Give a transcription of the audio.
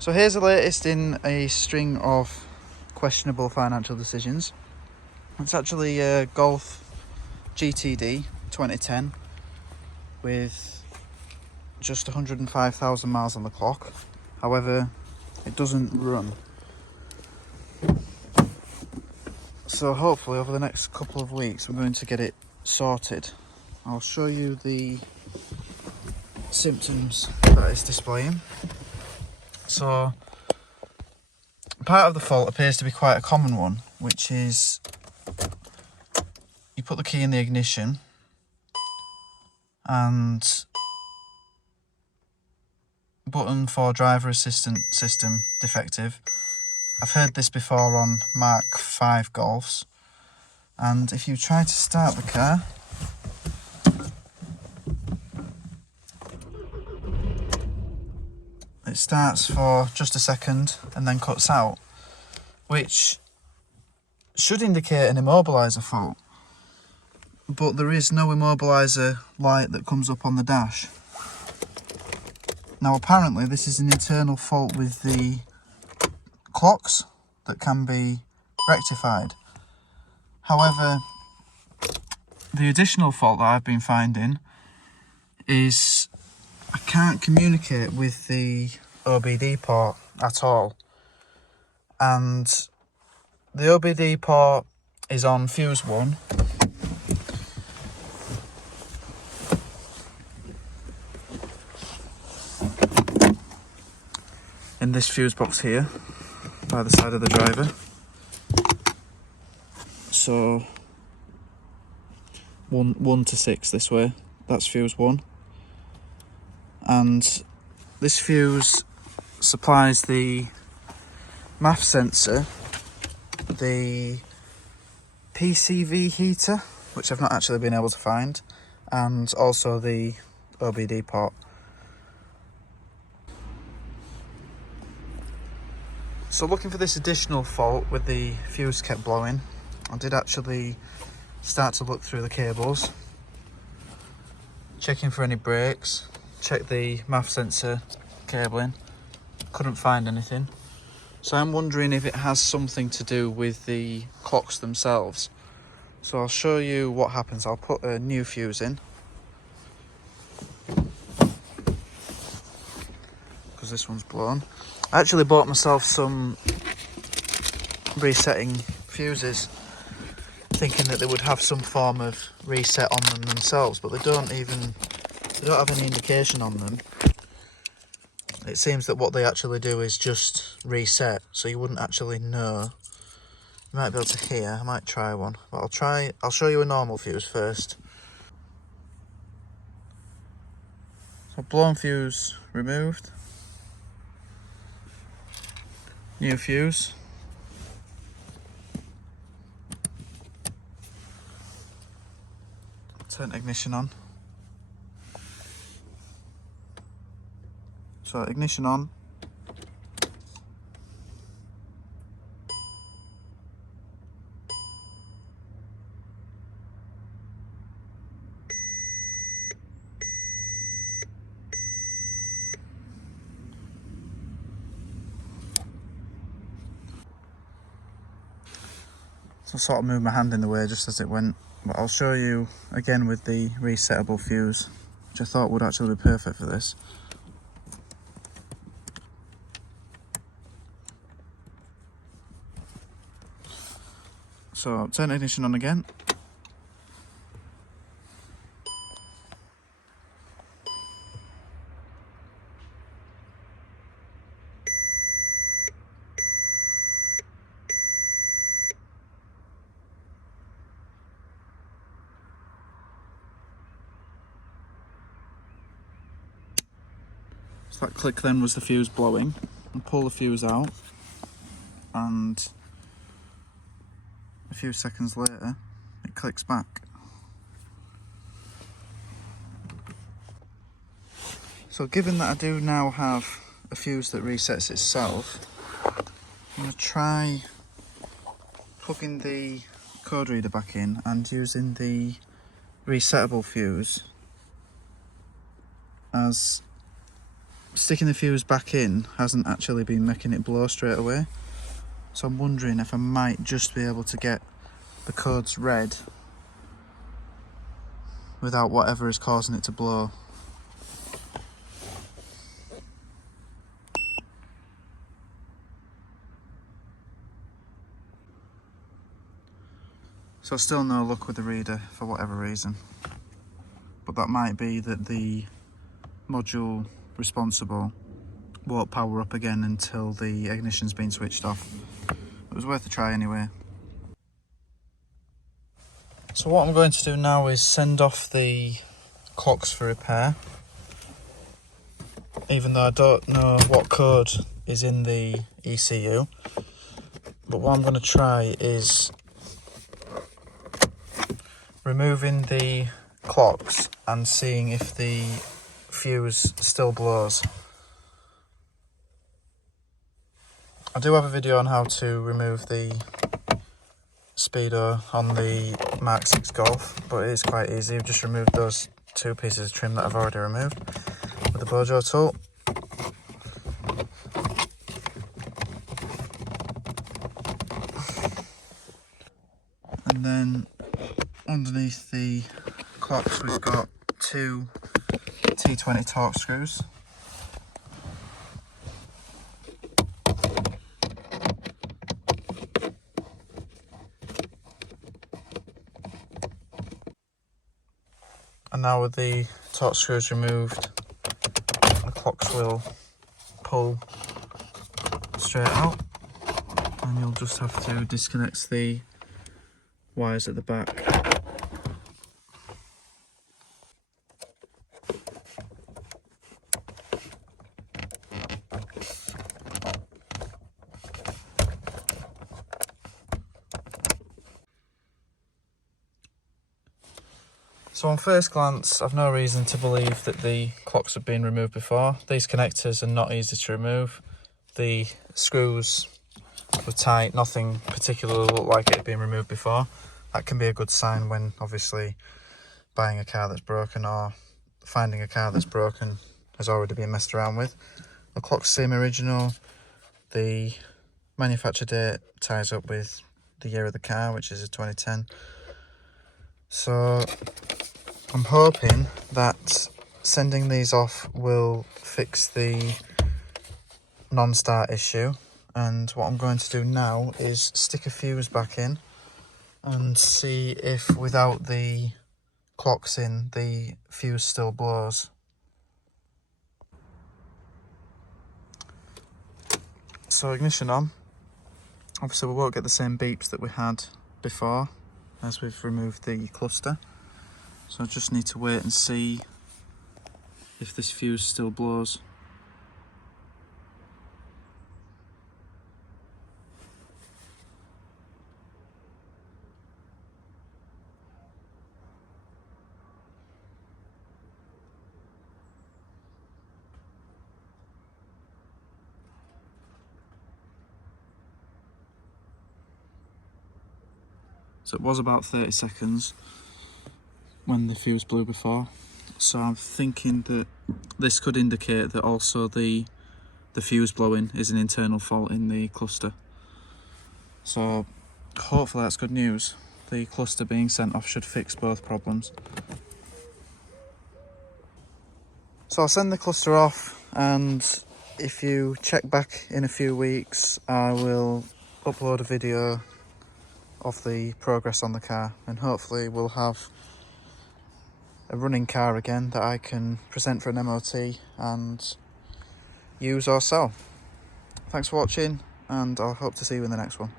So here's the latest in a string of questionable financial decisions. It's actually a Golf GTD 2010 with just 105,000 miles on the clock. However, it doesn't run. So hopefully over the next couple of weeks we're going to get it sorted. I'll show you the symptoms that it's displaying. So part of the fault appears to be quite a common one, which is you put the key in the ignition and button for driver assistant system defective. I've heard this before on Mark 5 Golfs, and if you try to start the car, it starts for just a second and then cuts out, which should indicate an immobiliser fault, but there is no immobiliser light that comes up on the dash. Now apparently this is an internal fault with the clocks that can be rectified. However, the additional fault that I've been finding is I can't communicate with the OBD port at all, and the OBD port is on fuse 1. In this fuse box here, by the side of the driver. So 1 to 6 this way, that's fuse 1. And this fuse supplies the MAF sensor, the PCV heater, which I've not actually been able to find, and also the OBD port. So looking for this additional fault with the fuse kept blowing, I did actually start to look through the cables, checking for any breaks, check the MAF sensor cabling, couldn't find anything. So I'm wondering if it has something to do with the clocks themselves. So I'll show you what happens. I'll put a new fuse in, because this one's blown. I actually bought myself some resetting fuses, thinking that they would have some form of reset on them themselves, but they don't have any indication on them. It seems that what they actually do is just reset, so you wouldn't actually know. You might be able to hear. I might try one, but I'll show you a normal fuse first. So blown fuse removed. New fuse. Turn ignition on. So ignition on. So I sort of moved my hand in the way just as it went, but I'll show you again with the resettable fuse, which I thought would actually be perfect for this. So turn ignition on again. So that click then was the fuse blowing. And pull the fuse out, and a few seconds later it clicks back. So given that I do now have a fuse that resets itself, I'm going to try plugging the code reader back in and using the resettable fuse as sticking the fuse back in hasn't actually been making it blow straight away. So I'm wondering if I might just be able to get the codes read without whatever is causing it to blow. So still no luck with the reader for whatever reason. But that might be that the module responsible won't power up again until the ignition's been switched off. It was worth a try anyway. So what I'm going to do now is send off the clocks for repair. Even though I don't know what code is in the ECU. But what I'm going to try is removing the clocks and seeing if the fuse still blows. I do have a video on how to remove the speedo on the MK6 Golf, but it is quite easy. I've just removed those two pieces of trim that I've already removed with the Bojo tool. And then underneath the clocks we've got two T20 torque screws. And now with the torque screws removed, the clocks will pull straight out, and you'll just have to disconnect the wires at the back. So on first glance, I've no reason to believe that the clocks have been removed before. These connectors are not easy to remove. The screws were tight, nothing particularly looked like it had been removed before. That can be a good sign when obviously buying a car that's broken or finding a car that's broken has already been messed around with. The clocks seem original. The manufacture date ties up with the year of the car, which is a 2010. So I'm hoping that sending these off will fix the non-start issue, and what I'm going to do now is stick a fuse back in and see if without the clocks in the fuse still blows. So ignition on. Obviously we won't get the same beeps that we had before as we've removed the cluster. So I just need to wait and see if this fuse still blows. So it was about 30 seconds when the fuse blew before. So I'm thinking that this could indicate that also the fuse blowing is an internal fault in the cluster. So hopefully that's good news. The cluster being sent off should fix both problems. So I'll send the cluster off, and if you check back in a few weeks, I will upload a video of the progress on the car, and hopefully we'll have a running car again that I can present for an MOT and use or sell. Thanks for watching, and I hope to see you in the next one.